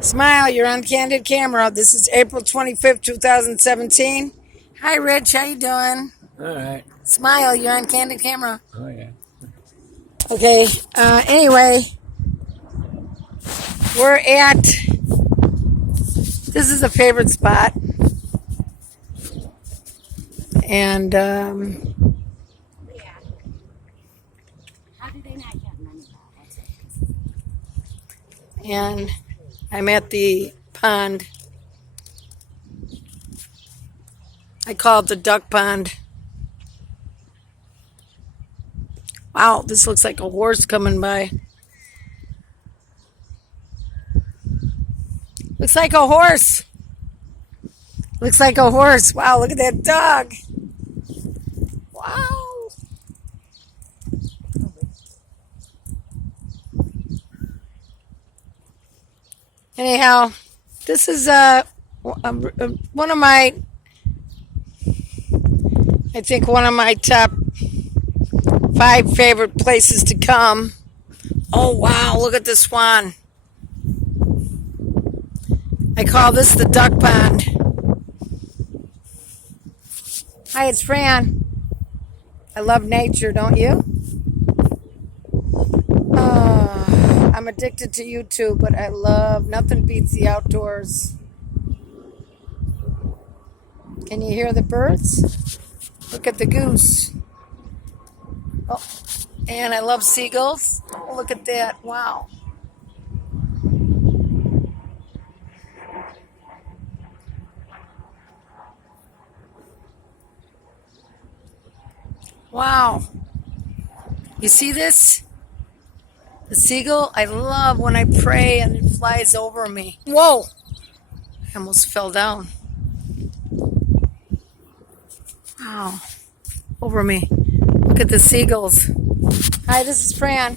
Smile, you're on candid camera. This is April 25th, 2017. Hi, Rich. How you doing? All right. Smile, you're on candid camera. Oh, yeah. Okay, anyway, we're at, this is a favorite spot. And, How do they not get money? and I'm at the pond. I call it the duck pond. Wow, this looks like a horse coming by. Looks like a horse. Looks like a horse. Wow, look at that dog. Wow. Anyhow, this is one of my, I think one of my top 5 favorite places to come. Oh wow, look at the swan. I call this the duck pond. Hi, it's Fran. I love nature, don't you? I'm addicted to YouTube, but I love, nothing beats the outdoors. Can you hear the birds? Look at the goose. Oh, and I love seagulls. Oh, look at that. Wow. Wow. You see this? The seagull? I love when I pray and it flies over me. Whoa. I almost fell down. Wow. Over me. Look at the seagulls. Hi, this is Fran.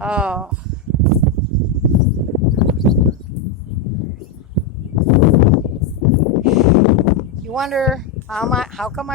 Oh. You wonder how come I'm